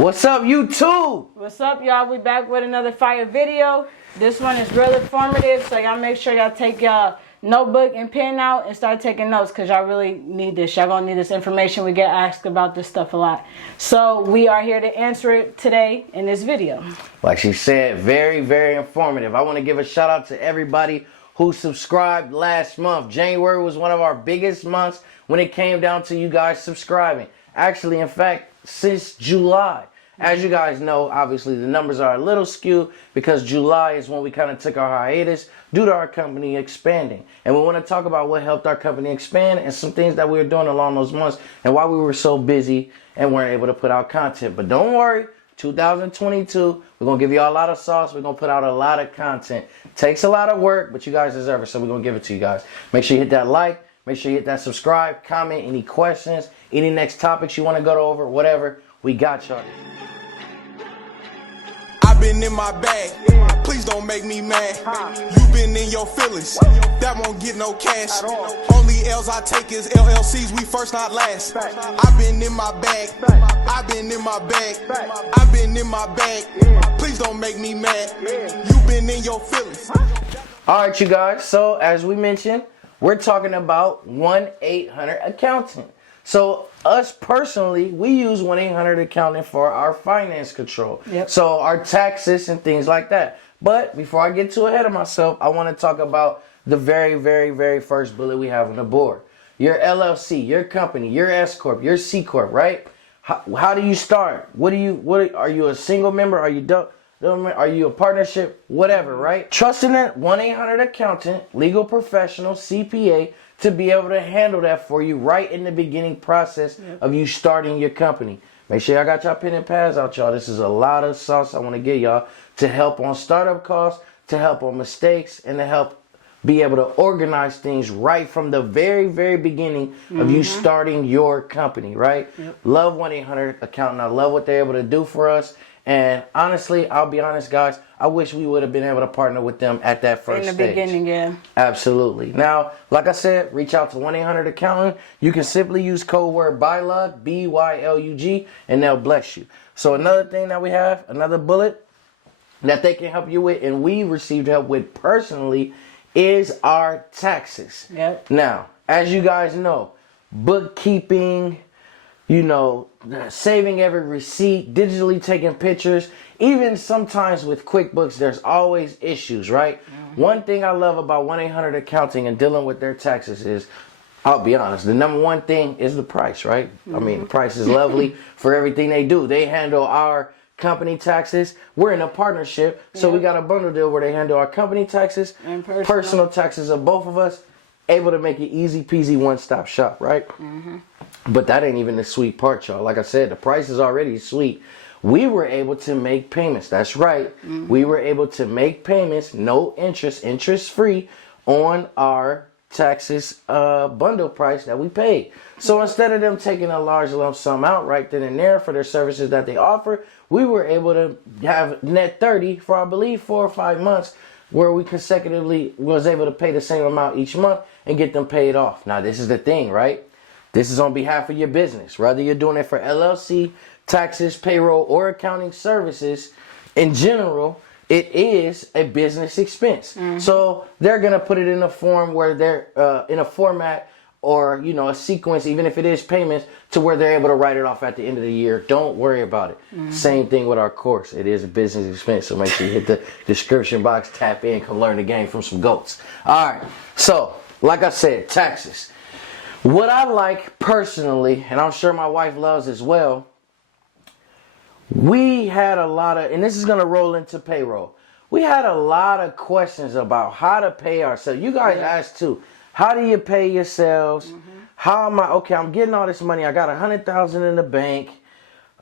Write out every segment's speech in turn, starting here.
What's up, YouTube? What's up, y'all? We back with another fire video. This one is real informative, so y'all make sure y'all take y'all notebook and pen out and start taking notes, because y'all really need this. Y'all gonna need this information. We get asked about this stuff a lot. So we are here to answer it today in this video. Like she said, very, very informative. I want to give a shout out to everybody who subscribed last month. January was one of our biggest months when it came down to you guys subscribing. Actually, in fact, since July. As you guys know, obviously the numbers are a little skewed because July is when we kind of took our hiatus due to our company expanding. And we want to talk about what helped our company expand and some things that we were doing along those months and why we were so busy and weren't able to put out content. But don't worry, 2022, we're going to give you all a lot of sauce. We're going to put out a lot of content. Takes a lot of work, but you guys deserve it, so we're going to give it to you guys. Make sure you hit that like. Make sure you hit that subscribe, comment, any questions, any next topics you want to go over, whatever. We got y'all. I've been in my bag, please don't make me mad. You been in your feelings, that won't get no cash. Only L's I take is LLCs, we first not last. I've been in my bag, I've been in my bag, I've been in my bag. Please don't make me mad. You been in your feelings. Alright, you guys, so as we mentioned, we're talking about 1-800-ACCOUNTANT. So us personally, we use 1-800-ACCOUNTANT for our finance control. Yep. So our taxes and things like that. But before I get too ahead of myself, I want to talk about the very, very, very first bullet we have on the board. Your LLC, your company, your S Corp, your C Corp, right? How do you start? Are you a single member? Are you a partnership? Whatever, right? Trusting that 1-800-ACCOUNTANT, legal professional, CPA, to be able to handle that for you right in the beginning process of you starting your company. Make sure y'all got y'all pen and pads out, y'all. This is a lot of sauce I want to give y'all to help on startup costs, to help on mistakes, and to help be able to organize things right from the very, very beginning of you starting your company, right? Love 1-800-ACCOUNTANT. I love what they're able to do for us. And honestly, I'll be honest, guys, I wish we would have been able to partner with them at that first stage. In the beginning, yeah. Absolutely. Now, like I said, reach out to 1-800-ACCOUNTANT. You can simply use code word BYLUG, B-Y-L-U-G, and they'll bless you. So another thing that we have, another bullet that they can help you with, and we received help with personally, is our taxes. Yep. Now, as you guys know, bookkeeping, you know, saving every receipt, digitally taking pictures, even sometimes with QuickBooks, there's always issues, right? One thing I love about 1-800-ACCOUNTANT and dealing with their taxes is, I'll be honest, the number one thing is the price, right? I mean, the price is lovely for everything they do. They handle our company taxes. We're in a partnership, so we got a bundle deal where they handle our company taxes, and personal taxes of both of us, able to make it easy peasy one-stop shop, right? But that ain't even the sweet part, y'all. Like I said, the price is already sweet. We were able to make payments. That's right. We were able to make payments, no interest, interest-free, on our taxes bundle price that we paid. So instead of them taking a large lump sum out right then and there for their services that they offer, we were able to have net 30 for, I believe, 4 or 5 months, where we consecutively was able to pay the same amount each month and get them paid off. Now, this is the thing, right? This is on behalf of your business. Whether you're doing it for LLC, taxes, payroll, or accounting services, in general, it is a business expense. So they're going to put it in a form where they're in a format or, you know, a sequence, even if it is payments, to where they're able to write it off at the end of the year. Don't worry about it. Same thing with our course. It is a business expense. So make sure you hit the description box, tap in, come learn the game from some goats. All right. So, like I said, taxes. What I like personally, and I'm sure my wife loves as well, we had a lot of, and this is going to roll into payroll. We had a lot of questions about how to pay ourselves. You guys asked too. How do you pay yourselves? How am I, okay, I'm getting all this money. I got $100,000 in the bank.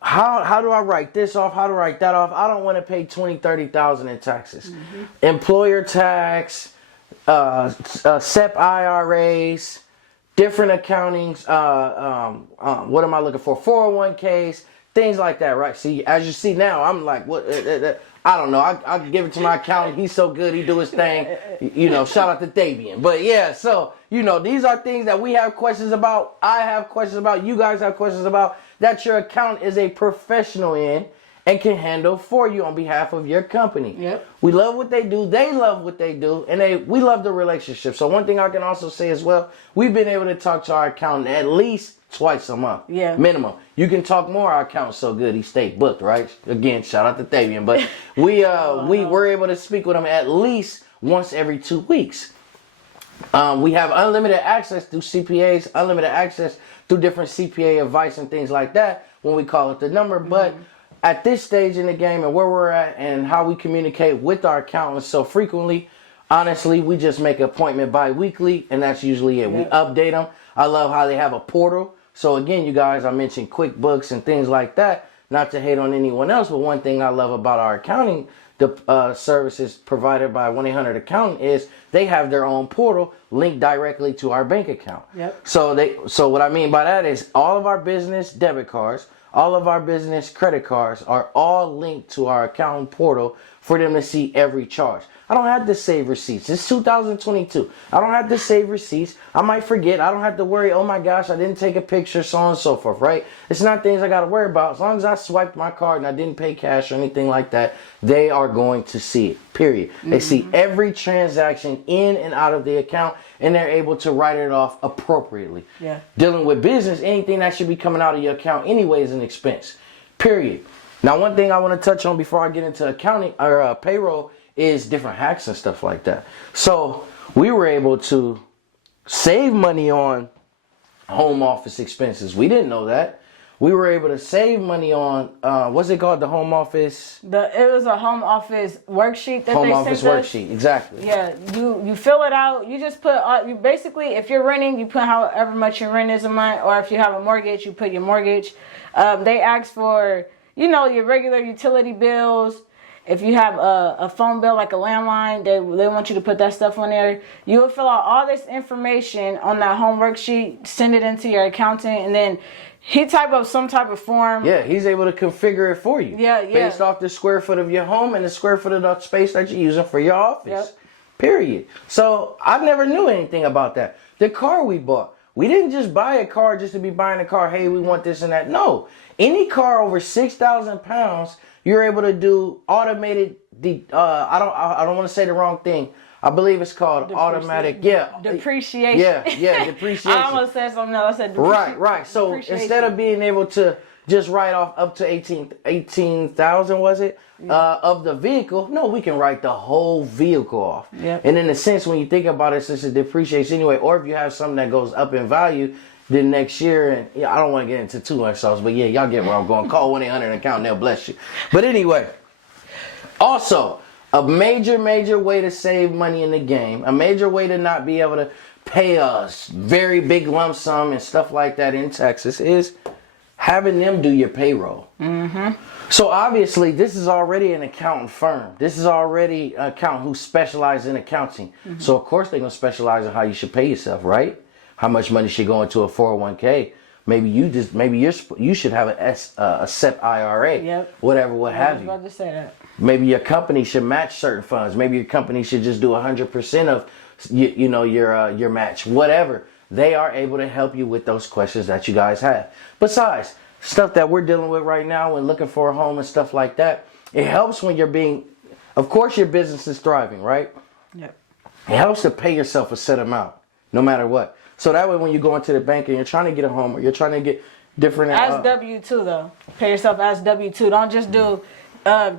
How do I write this off? How do I write that off? I don't want to pay $20,000, $30,000 in taxes. Employer tax, SEP IRAs, different accountings, what am I looking for? 401ks, things like that, right? See, as you see now, I'm like, what? I don't know. I give it to my accountant. He's so good. He do his thing. You know, shout out to Davian. But yeah, so, you know, these are things that we have questions about. I have questions about. You guys have questions about. that your accountant is a professional in and can handle for you on behalf of your company. Yep. We love what they do. They love what they do. And we love the relationship. So one thing I can also say as well, we've been able to talk to our accountant at least twice a month. Yeah. Minimum. You can talk more. Our accountant's so good. He stayed booked, right? Again, shout out to Thavian. But we were able to speak with him at least once every 2 weeks. We have unlimited access through CPAs, unlimited access through different CPA advice and things like that when we call it the number. But at this stage in the game and where we're at and how we communicate with our accountants so frequently, honestly, we just make an appointment bi-weekly, and that's usually it. We update them. I love how they have a portal. So again, you guys, I mentioned QuickBooks and things like that, not to hate on anyone else, but one thing I love about our accounting services provided by 1-800-ACCOUNTANT is they have their own portal linked directly to our bank account. Yep. So what I mean by that is all of our business debit cards, all of our business credit cards are all linked to our accounting portal for them to see every charge. I don't have to save receipts. It's 2022. I don't have to save receipts. I might forget. I don't have to worry, oh my gosh, I didn't take a picture, so on and so forth, right? It's not things I got to worry about. As long as I swiped my card and I didn't pay cash or anything like that, they are going to see it, period. They see every transaction in and out of the account, and they're able to write it off appropriately. Yeah. Dealing with business, anything that should be coming out of your account anyway is an expense, period. Now, one thing I want to touch on before I get into accounting or payroll is different hacks and stuff like that. So we were able to save money on home office expenses. We didn't know that. We were able to save money on, what's it called? The home office? It was a home office worksheet that home they office sent us. worksheet, exactly. Yeah, you fill it out. You just put, you basically, if you're renting, you put however much your rent is a month, or if you have a mortgage, you put your mortgage. They ask for, your regular utility bills. If you have a phone bill like a landline, they want you to put that stuff on there. You will fill out all this information on that home worksheet, send it into your accountant, and then he type up some type of form. Yeah, he's able to configure it for you. Yeah. Based off the square foot of your home and the square foot of the space that you're using for your office. Yep. Period. So I never knew anything about that. The car we bought, we didn't just buy a car just to be buying a car. Hey, we want this and that. No, any car over 6,000 pounds, you're able to do automated. I don't want to say the wrong thing. I believe it's called automatic. Yeah. Depreciation. Yeah. Depreciation. I almost said something else. I said Right. So instead of being able to just write off up to 18,000, was it, of the vehicle? No, we can write the whole vehicle off. Yep. And in a sense, when you think about it, since it depreciates anyway, or if you have something that goes up in value, then next year, and I don't want to get into too much sauce, but yeah, y'all get where I'm going. Call 1-800-ACCOUNTANT, they'll bless you. But anyway, also, a major way to save money in the game, a major way to not be able to pay a very big lump sum and stuff like that in Texas is having them do your payroll. So obviously, this is already an accounting firm. This is already an accountant who specializes in accounting. So of course, they're going to specialize in how you should pay yourself, right? How much money should go into a 401k? Maybe you should have a SEP IRA. Yep. Whatever, what have you. I was about to say that. Maybe your company should match certain funds. Maybe your company should just do 100% of your match. Whatever. They are able to help you with those questions that you guys have. Besides, stuff that we're dealing with right now when looking for a home and stuff like that, it helps when of course your business is thriving, right? Yep. It helps to pay yourself a set amount, no matter what. So that way when you go into the bank and you're trying to get a home or you're trying to get different... As W-2 though. Pay yourself as W-2. Don't just do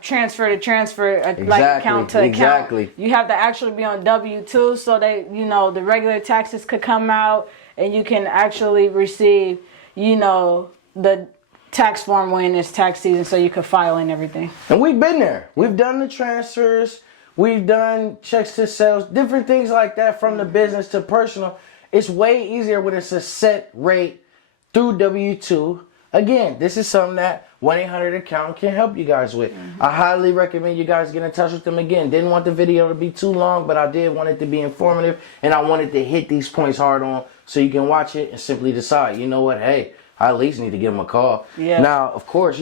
transfer to transfer, like account to account. Exactly. You have to actually be on W-2 so they, the regular taxes could come out and you can actually receive, the tax form when it's tax season so you could file and everything. And we've been there. We've done the transfers. We've done checks to sales, different things like that from the business to personal. It's way easier when it's a set rate through W-2. Again, this is something that 1-800-ACCOUNTANT can help you guys with. I highly recommend you guys get in touch with them again. Didn't want the video to be too long, but I did want it to be informative, and I wanted to hit these points hard on so you can watch it and simply decide, you know what, hey, I at least need to give them a call. Yeah. Now, of course,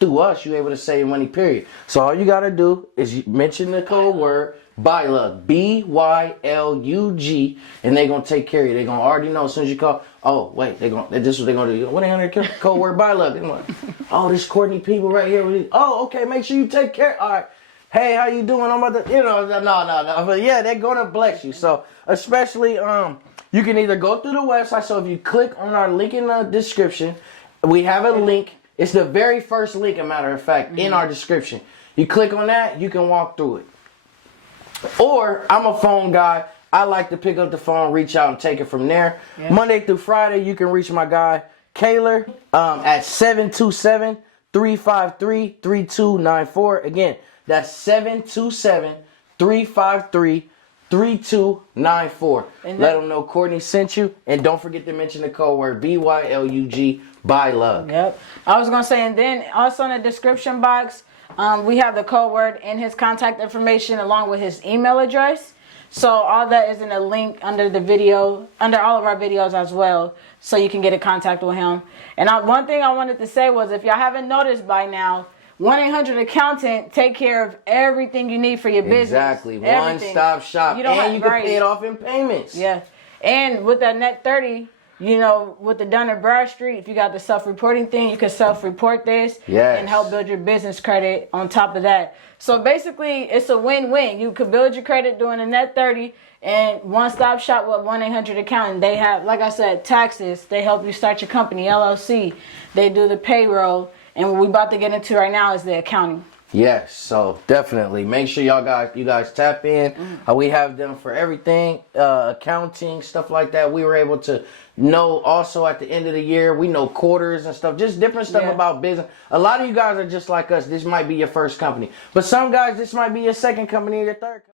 through us, you're able to save money, period. So all you got to do is you mention the code word, BYLUG, BYLUG, and they're going to take care of you. They're going to already know as soon as you call, oh, wait, this is what they're going to do. 1-800 code word, BYLUG. Like, oh, this Courtney people right here. Oh, okay, make sure you take care. All right. Hey, how you doing? I'm about to, no. But yeah, they're going to bless you. So especially, you can either go through the website. So if you click on our link in the description, we have a link. It's the very first link, a matter of fact, in our description. You click on that, you can walk through it. Or, I'm a phone guy. I like to pick up the phone, reach out, and take it from there. Yep. Monday through Friday, you can reach my guy, Kaler, at 727-353-3294. Again, that's 727-353-3294. Let them know Courtney sent you. And don't forget to mention the code word BYLUG, BYLUG. Yep. I was going to say, and then also in the description box, we have the code word and his contact information along with his email address. So all that is in a link under the video, under all of our videos as well, so you can get in contact with him. And one thing I wanted to say was, if y'all haven't noticed by now, 1-800 Accountant take care of everything you need for your business. Exactly. One-stop shop. You can pay it off in payments. Yeah. And with that net 30, with the Dun & Bradstreet, if you got the self-reporting thing, you can self-report this and help build your business credit on top of that. So basically, it's a win-win. You could build your credit doing a net 30 and one-stop shop with 1-800 Accountant. They have, like I said, taxes. They help you start your company, LLC. They do the payroll. And what we're about to get into right now is the accounting. Yes, so definitely make sure you guys tap in. We have them for everything, accounting, stuff like that. We were able to know also at the end of the year, we know quarters and stuff, just different stuff about business. A lot of you guys are just like us. This might be your first company, but some guys, this might be your second company or your third company.